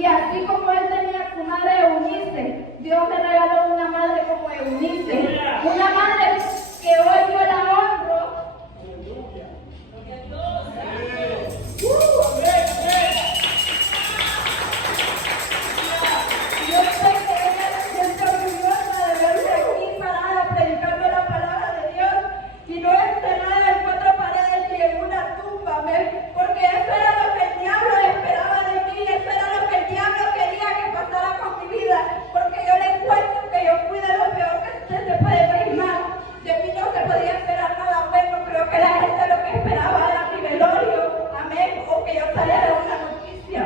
Y así como él tenía su madre Eunice, Dios me regaló una madre como Eunice. Una madre que hoy yo la honro. Yo sé que ella se siente orgullosa de verse aquí parada predicando la palabra de Dios y no encerrada en cuatro paredes ni en una tumba, amén. Porque eso era lo que el diablo esperaba de mí, eso era lo que el diablo quería que pasara con mi vida. Porque yo le cuento que yo fui de lo peor que usted se puede imaginar. De mí no se podía esperar nada bueno. Creo que la gente lo que esperaba era mi velorio, amén, o que yo saliera de una noticia.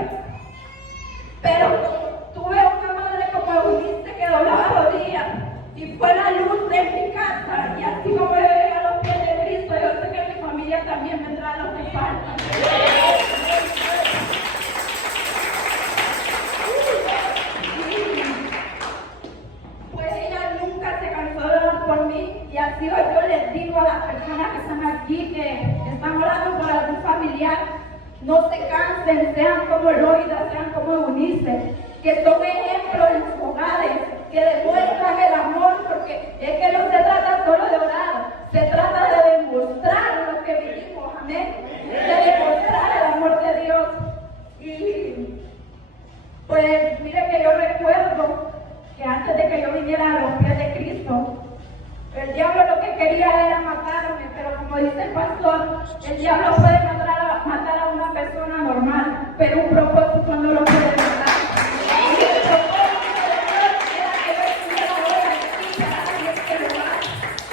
Pero tuve una madre como Eunice que doblaba rodillas y fue la luz de mi casa. Y así como yo llegué a los pies de Cristo, yo sé que mi familia también vendrá a lo que falta. Pues ella nunca se cansó de orar por mí. Y así hoy yo les digo a las personas que están aquí, que están orando por algún familiar, no se cansen, sean como Loida, sean como Eunice, que son ejemplos en sus hogares, que demuestran el amor, porque es que no se trata solo de orar, se trata de demostrar lo que vivimos, amén, de demostrar el amor de Dios. Y pues mire que yo recuerdo que antes de que yo viniera a los pies de Cristo, el diablo lo que quería era matarme, pero como dice el pastor, el diablo puede matar a una persona normal, pero un propósito no lo puede matar. Y el propósito de Dios era que yo estuviera ahora aquí, en este lugar.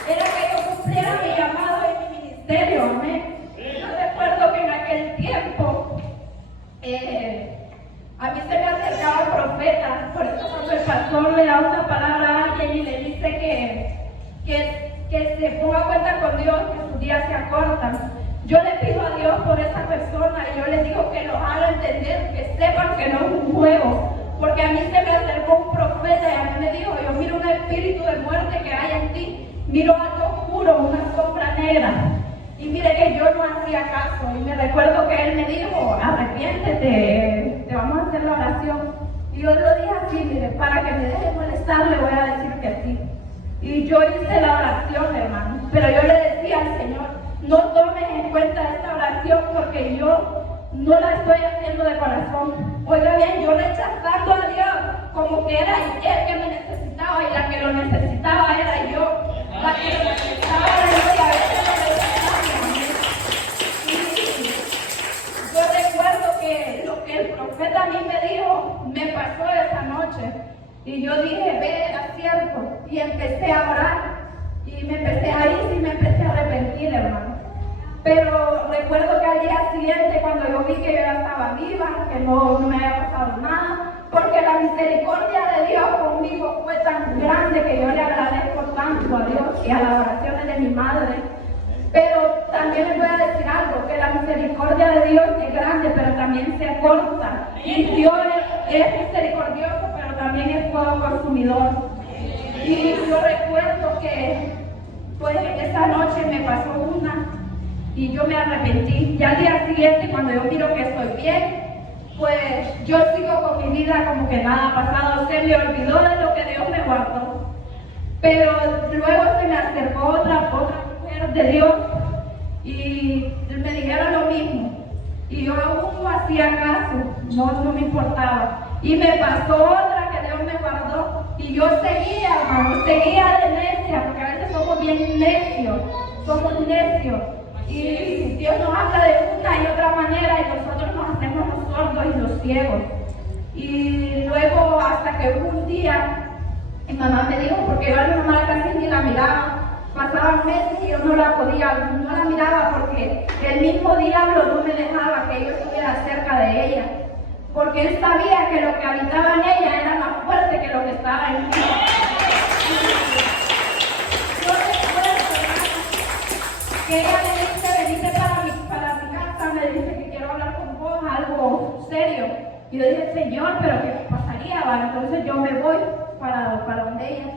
Era que yo cumpliera mi llamado y mi ministerio, amén. Yo recuerdo que en aquel tiempo a mí se me acercaban profetas, por eso cuando el pastor le da una palabra a alguien y le dice que se ponga cuenta con Dios, que sus días se acortan. Yo le pido a Dios por esa persona y yo le digo que los haga entender, que sepan que no es un juego. Porque a mí se me acercó un profeta y a mí me dijo, yo miro un espíritu de muerte que hay en ti, miro algo oscuro, una sombra negra. Y mire que yo no hacía caso. Y me recuerdo que él me dijo, arrepiéntete, te vamos a hacer la oración. Y yo lo dije así, mire, para que me deje molestar le voy a decir que sí. Y yo hice la oración, hermano, pero yo le decía al Señor, no tomes en cuenta esta oración porque yo no la estoy haciendo de corazón. Oiga bien, yo rechazando a Dios como que era él que me necesitaba y la que lo necesitaba era yo. La que lo necesitaba era yo y a veces lo necesitaba. Y yo recuerdo que lo que el profeta a mí me dijo, me pasó esa noche. Y yo dije, ve, era cierto. Y empecé a orar. Y me empecé a ir y me empecé a arrepentir, hermano. Pero recuerdo que al día siguiente, cuando yo vi que yo ya estaba viva, que no me había pasado nada, porque la misericordia de Dios conmigo fue tan grande que yo le agradezco tanto a Dios y a las oraciones de mi madre. Pero también les voy a decir algo, que la misericordia de Dios es grande, pero también se corta. Y Dios es misericordioso, pero también es fuego consumidor. Y yo recuerdo que pues esa noche me pasó una y yo me arrepentí. Ya al día siguiente, cuando yo miro que estoy bien, pues yo sigo con mi vida como que nada ha pasado. Se me olvidó de lo que Dios me guardó. Pero luego se me acercó otra mujer de Dios y me dijeron lo mismo. Y yo aún no hacía caso, no me importaba. Y me pasó otra que Dios me guardó. Y yo seguía, hermano, seguía de necia, porque a veces somos bien necios, Y Dios nos habla de una y otra manera y nosotros nos hacemos los sordos y los ciegos. Y luego hasta que un día, mi mamá me dijo, porque yo a mi mamá casi ni la miraba, pasaban meses y yo no la miraba porque el mismo diablo no me dejaba que yo estuviera cerca de ella. Porque él sabía que lo que habitaba en ella era más fuerte que lo que estaba en mí. Yo recuerdo, que ella me dice, venite para mi casa, me dice que quiero hablar con vos, algo serio. Y yo dije, Señor, pero ¿qué pasaría? ¿Vale? Entonces yo me voy para donde ella.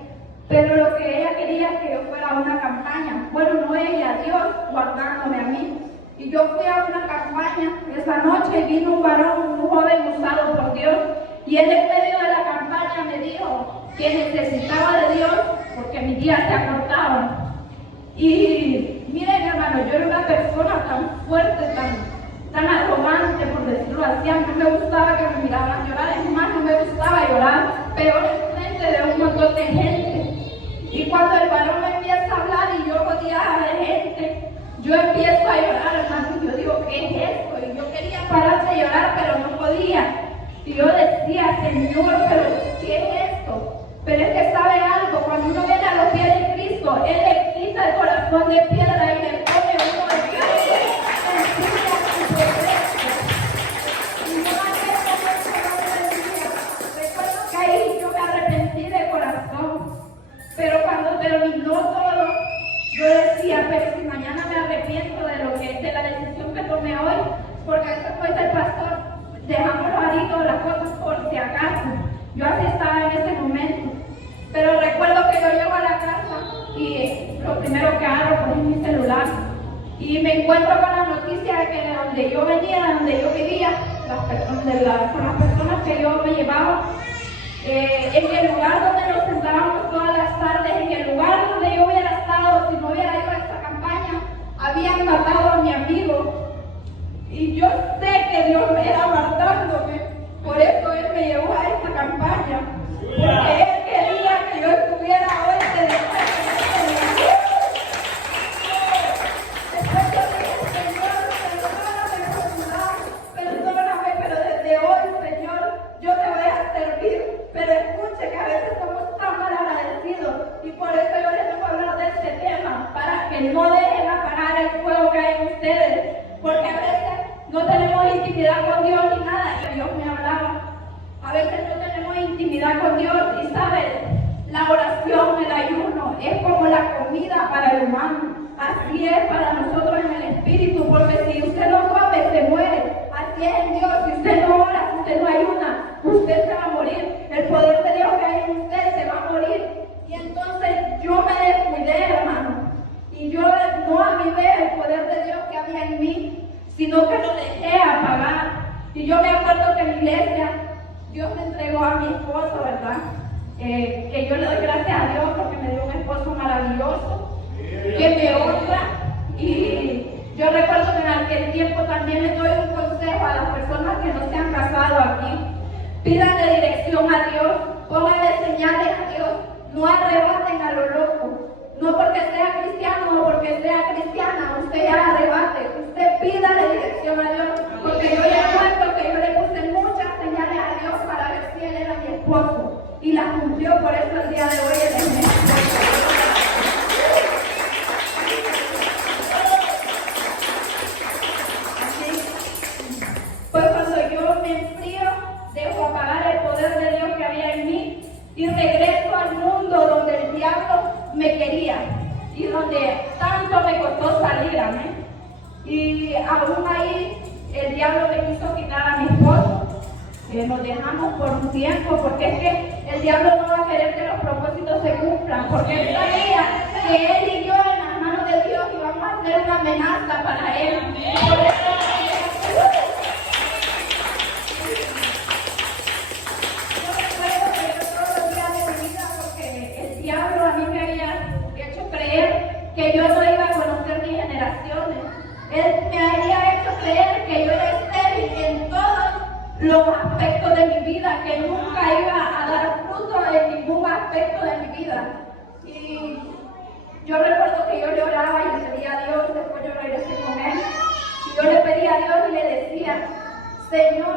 Pero lo que ella quería es que yo fuera a una campaña. Bueno, no ella, Dios guardándome a mí. Y yo fui a una campaña esa noche y vino un varón, un joven usado por Dios. Y él en medio de la campaña me dijo que necesitaba de Dios porque mis días se acortaban. Y miren, hermano, yo era una persona tan fuerte, tan arrogante, por decirlo así. A mí me gustaba que me miraban llorar, es más, no me gustaba llorar, peor en frente de un montón de gente. Y cuando el varón me empieza a hablar y yo rodeada de gente, yo empiezo a llorar, hermano, y yo digo, ¿qué es esto? Y yo quería parar de llorar, pero no podía. Y yo decía, Señor, pero ¿qué es esto? Pero es que sabe algo, cuando uno viene a los pies de Cristo, Él le quita el corazón de piedra y le pone uno de carne, sencilla y perfecta. Y yo recuerdo que ahí yo me arrepentí de corazón, pero ni no todo. Yo decía, pero si mañana me arrepiento de la decisión que tomé hoy, porque después del pastor, dejámoslo ahí todas las cosas por si acaso. Yo así estaba en ese momento. Pero recuerdo que yo llego a la casa y lo primero que hago pues, es mi celular. Y me encuentro con la noticia de que de donde yo venía, de donde yo vivía, con las personas que yo me llevaba, en el lugar donde nos sentábamos todas las tardes, en el lugar donde yo hubiera estado, si no hubiera ido a esta campaña, habían matado a mi amigo. Y yo sé que Dios era guardándome, por eso Él me llevó a esta campaña, porque Él quería que yo estuviera hoy después yo dije, Señor, perdóname, pero desde hoy, Señor, yo te voy a servir. Pero escuche que a veces somos tan mal agradecidos y por eso yo les vengo a hablar de este tema, para que no dejen apagar el fuego que hay en ustedes, porque a veces no tenemos intimidad con Dios ni nada, y Dios me hablaba. A veces no tenemos intimidad con Dios y sabes, la oración, el ayuno es como la comida para el humano. Así es para nosotros en el espíritu, porque si usted no come, se muere. Así es en Dios, si usted no ora, si usted no ayuna, usted se va a morir. El poder de Dios que hay en usted se va a morir. Y entonces yo me descuidé, hermano. Y yo no avivé el poder de Dios que había en mí, sino que lo dejé apagar. Y yo me acuerdo que en la iglesia Dios me entregó a mi esposo, ¿verdad? Que yo le doy gracias a Dios porque me dio un esposo maravilloso, que me honra. Y yo recuerdo que en aquel tiempo también le doy un consejo a las personas que no se han casado aquí. Pídanle dirección a Dios, pónganle señales a Dios, no arrebaten a lo loco. No porque sea cristiano o porque sea cristiana, usted ya arrebate. Usted pídale dirección a Dios, porque yo le cuento que yo le puse muchas señales a Dios para ver si Él era mi esposo. Y las cumplió, por eso el día de hoy Él es mi esposo. Pues cuando yo me enfrío, dejo apagar el poder de Dios que había en mí y regreso al mundo donde el diablo me quería y donde tanto me costó salir, amén. Y aún ahí el diablo me quiso quitar a mi esposo. Nos dejamos por un tiempo, porque es que el diablo no va a querer que los propósitos se cumplan, porque él sabía que él y yo en las manos de Dios íbamos a ser una amenaza para él. Por eso, yo recuerdo que yo todos los días de mi vida, porque el diablo a mí me había hecho creer que yo no iba a conocer mis generaciones. Él me había hecho creer que yo era estéril en todos los aspectos de mi vida, que nunca iba a dar fruto en ningún aspecto de mi vida. Y yo recuerdo que yo le oraba y le pedía a Dios, después yo regresé con él, y yo le pedía a Dios y le decía, Señor,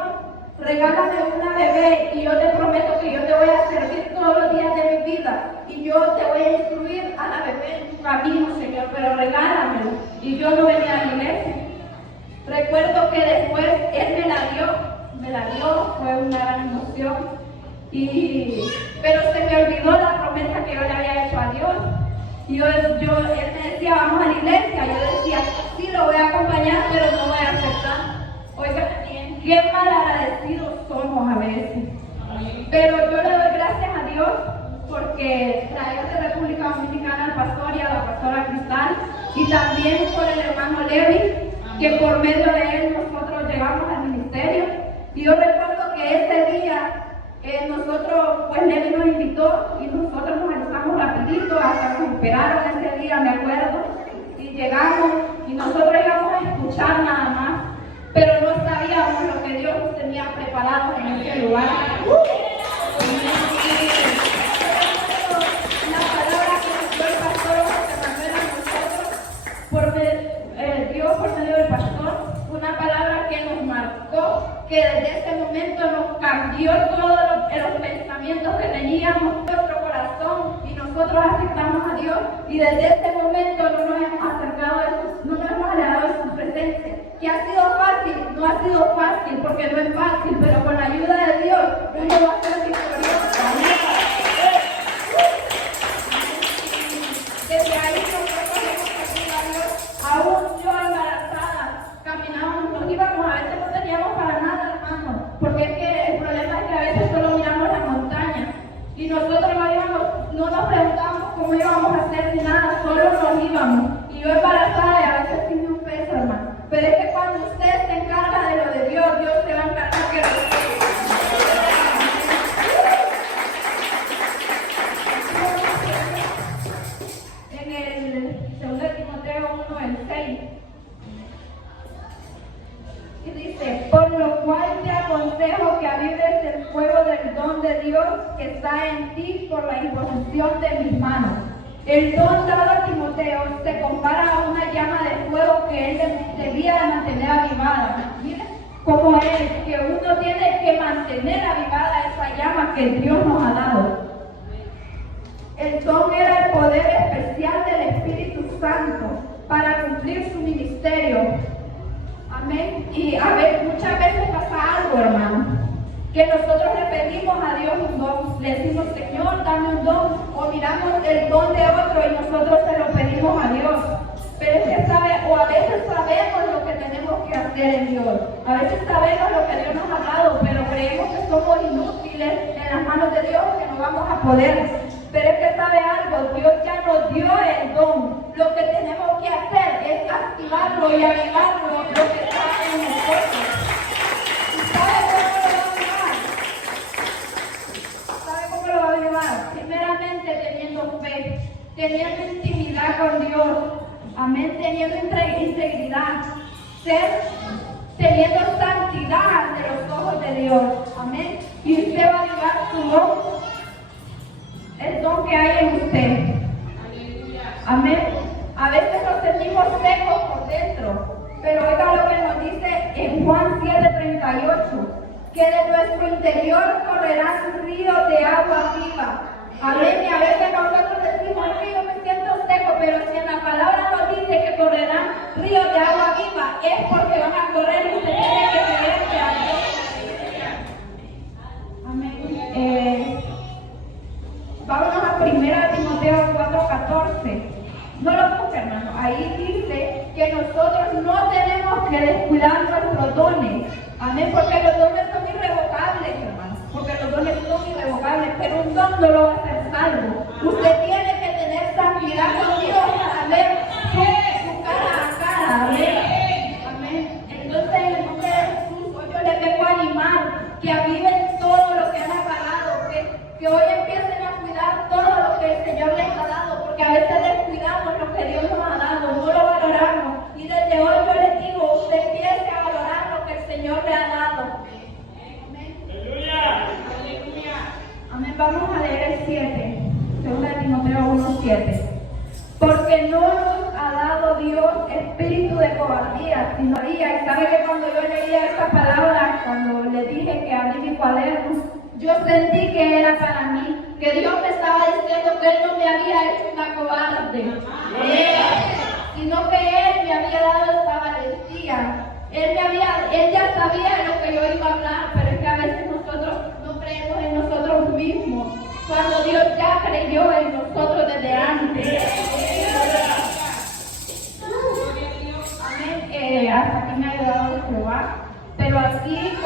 regálame una bebé y yo te prometo que yo te voy a servir todos los días de mi vida y yo te voy a instruir a la bebé en tu camino, Señor, pero regálamelo. Y yo no venía a la iglesia. Recuerdo que después Él me la dio, fue una gran emoción, pero se me olvidó la promesa que yo le había hecho a Dios. Y él me decía, vamos a la iglesia. Yo decía, sí, lo voy a acompañar, pero no voy a aceptar. Oigan bien, qué mal agradecidos somos a veces. Pero yo le doy gracias a Dios porque trae de República Dominicana al pastor y a la pastora Cristal, y también por el hermano Levi, que por medio de él nosotros llegamos al ministerio. Y yo recuerdo que ese día nosotros, pues Levi nos invitó y nosotros nos alistamos rapidito, hasta nos esperaron ese día, me acuerdo, y llegamos y nosotros íbamos a escuchar nada más, pero no sabíamos lo que Dios nos tenía preparado en ese lugar. La palabra que nos dio el pastor José Manuel a nosotros, Dios por medio del pastor, una palabra que nos marcó, que desde ese momento nos cambió todos los pensamientos que teníamos en nuestro corazón y nosotros aceptamos a Dios y desde ese momento no nos hemos acercado, no nos hemos alejado de su presencia. ¿Que ha sido fácil? No ha sido fácil porque no es fácil, pero con la ayuda de Dios uno va a ser victorioso. Desde ahí nosotros hemos servido a Dios, aún yo embarazada, caminábamos, nos íbamos, a veces no teníamos para nada, hermano, porque es que el problema es que a veces solo miramos la montaña y nosotros no nos preguntábamos cómo íbamos a hacer ni nada, solo nos íbamos. Y yo embarazada y a veces sin un peso, hermano. Pero es que cuando usted se encarga de lo de Dios, Dios se va a encargar que lo en el 2 Timoteo 1, el 6. Y dice, por lo cual te aconsejo que avives el fuego del don de Dios que está en ti por la imposición de mis manos. El don dado a Timoteo se compara a una llama de fuego que él debía mantener avivada. Miren cómo es que uno tiene que mantener avivada esa llama que Dios nos ha dado. El don era el poder especial del Espíritu Santo para cumplir su ministerio. Amén. Y a ver, muchas veces pasa algo, hermano, que nosotros le pedimos a Dios un don, le decimos, Señor, dame un don, o miramos el don de otro y nosotros se lo pedimos a Dios. Pero es que a veces sabemos lo que tenemos que hacer en Dios, a veces sabemos lo que Dios nos ha dado, pero creemos que somos inútiles en las manos de Dios, que no vamos a poder. Pero es que sabe algo, Dios ya nos dio el don. Lo que tenemos que hacer es activarlo y avivarlo, lo que está en nosotros. ¿Y sabe cómo lo va a avivar? Primeramente teniendo fe, teniendo intimidad con Dios. Amén, teniendo integridad. Teniendo santidad ante los ojos de Dios. Amén. Y usted va a avivar su don. El don que hay en usted. Amén. A veces nos sentimos secos por dentro, pero oiga lo que nos dice en Juan 7:38, que de nuestro interior correrán ríos de agua viva. Amén. Y a veces nosotros decimos, es que yo me siento seco, pero si en la palabra nos dice que correrán ríos de agua viva, es porque van a correr y usted tiene que creerse a Dios. Amén. Vámonos a 1 Timoteo 4:14. No lo busque, hermano. Ahí dice que nosotros no tenemos que descuidar nuestros dones. Amén, porque los dones son irrevocables, hermano. Porque los dones son irrevocables, pero un don no lo va a hacer salvo. Usted tiene que tener santidad con Dios para ver su cara a cara. Amén. Amén. Entonces, en el nombre de Jesús, hoy yo les vengo a animar que aviven todo lo que han apagado, que hoy empiecen a cuidar todo lo que el Señor les ha dado, porque a veces descuidamos lo que Dios nos ha dado, no lo valoramos. Y desde hoy yo les digo, usted empiece a valorar lo que el Señor le ha dado. Amén. Aleluya. Amén. Vamos a leer el 7, 2 Timoteo 1:7. Porque no nos ha dado Dios espíritu de cobardía, sino y sabe que cuando yo leía esta palabra, cuando le dije que abrí mi cuaderno, yo sentí que era para mí, que Dios me estaba diciendo que Él no me había hecho una cobarde, sino que Él me había dado esa valentía. Él ya sabía lo que yo iba a hablar, pero es que a veces nosotros no creemos en nosotros mismos, cuando Dios ya creyó en nosotros desde antes. Amén. Hasta aquí me ha ayudado Jehová, pero así